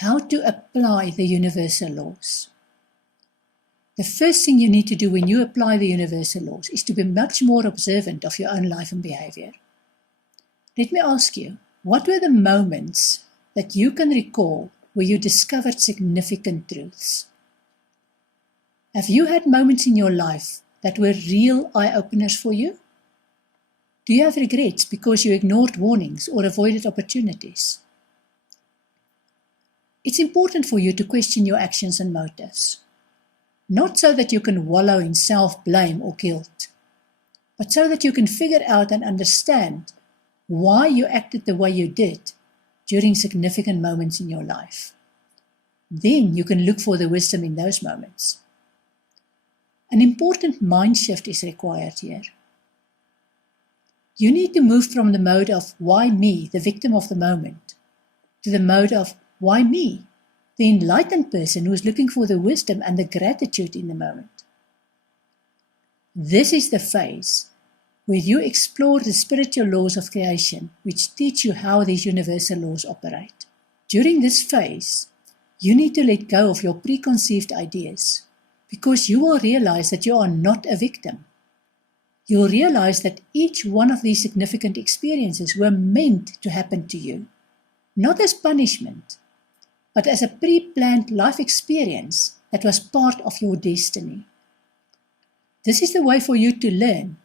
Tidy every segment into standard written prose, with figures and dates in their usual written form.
how to apply the universal laws. The first thing you need to do when you apply the universal laws is to be much more observant of your own life and behavior. Let me ask you, what were the moments that you can recall where you discovered significant truths? Have you had moments in your life that were real eye-openers for you? Do you have regrets because you ignored warnings or avoided opportunities? It's important for you to question your actions and motives, not so that you can wallow in self-blame or guilt, but so that you can figure out and understand why you acted the way you did during significant moments in your life. Then you can look for the wisdom in those moments. An important mind shift is required here. You need to move from the mode of why me, the victim of the moment, to the mode of why me, the enlightened person who is looking for the wisdom and the gratitude in the moment. This is the phase where you explore the spiritual laws of creation, which teach you how these universal laws operate. During this phase, you need to let go of your preconceived ideas, because you will realize that you are not a victim. You will realize that each one of these significant experiences were meant to happen to you, not as punishment, but as a pre-planned life experience that was part of your destiny. This is the way for you to learn,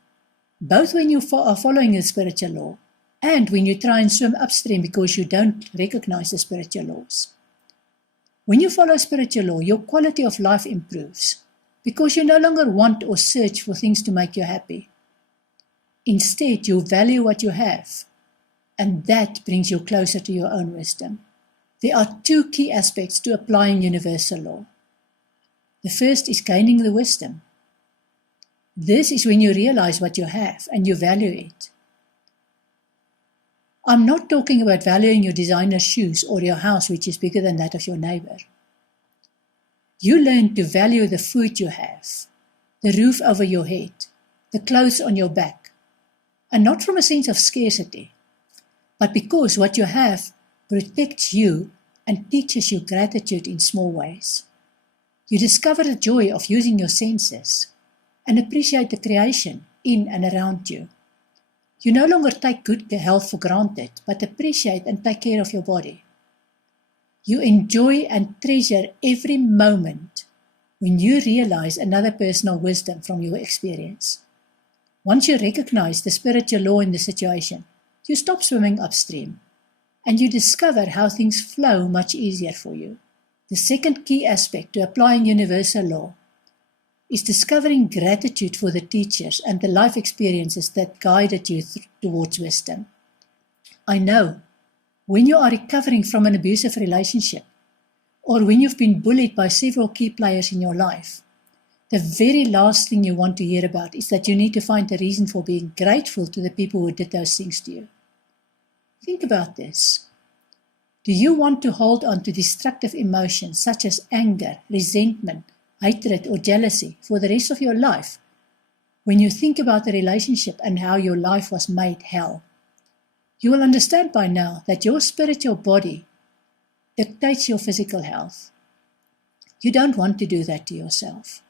both when you are following the spiritual law and when you try and swim upstream because you don't recognize the spiritual laws. When you follow spiritual law, your quality of life improves because you no longer want or search for things to make you happy. Instead, you value what you have, and that brings you closer to your own wisdom. There are two key aspects to applying universal law. The first is gaining the wisdom. This is when you realize what you have and you value it. I'm not talking about valuing your designer shoes or your house, which is bigger than that of your neighbor. You learn to value the food you have, the roof over your head, the clothes on your back, and not from a sense of scarcity, but because what you have protects you and teaches you gratitude in small ways. You discover the joy of using your senses and appreciate the creation in and around you. You no longer take good health for granted, but appreciate and take care of your body. You enjoy and treasure every moment when you realize another personal wisdom from your experience. Once you recognize the spiritual law in the situation, you stop swimming upstream, and you discover how things flow much easier for you. The second key aspect to applying universal law is discovering gratitude for the teachers and the life experiences that guided you towards wisdom. I know, when you are recovering from an abusive relationship, or when you've been bullied by several key players in your life, the very last thing you want to hear about is that you need to find a reason for being grateful to the people who did those things to you. Think about this. Do you want to hold on to destructive emotions such as anger, resentment, hatred, or jealousy for the rest of your life when you think about the relationship and how your life was made hell? You will understand by now that your spiritual body dictates your physical health. You don't want to do that to yourself.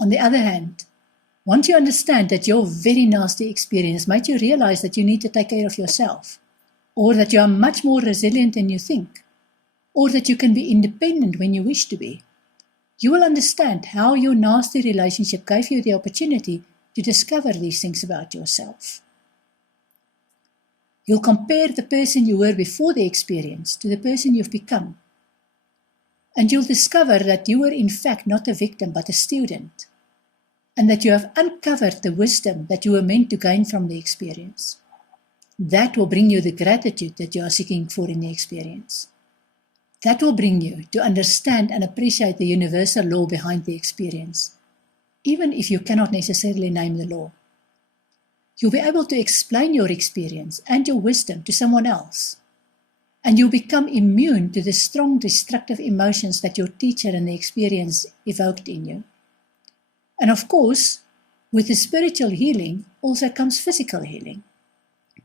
On the other hand, once you understand that your very nasty experience made you realize that you need to take care of yourself, or that you are much more resilient than you think, or that you can be independent when you wish to be, you will understand how your nasty relationship gave you the opportunity to discover these things about yourself. You'll compare the person you were before the experience to the person you've become, and you'll discover that you were in fact not a victim but a student, and that you have uncovered the wisdom that you were meant to gain from the experience. That will bring you the gratitude that you are seeking for in the experience. That will bring you to understand and appreciate the universal law behind the experience, even if you cannot necessarily name the law. You'll be able to explain your experience and your wisdom to someone else, and you'll become immune to the strong destructive emotions that your teacher and the experience evoked in you. And of course, with the spiritual healing also comes physical healing.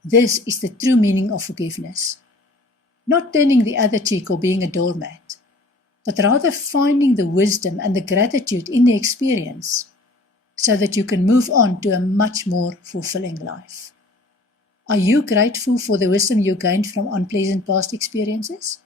This is the true meaning of forgiveness. Not turning the other cheek or being a doormat, but rather finding the wisdom and the gratitude in the experience so that you can move on to a much more fulfilling life. Are you grateful for the wisdom you gained from unpleasant past experiences?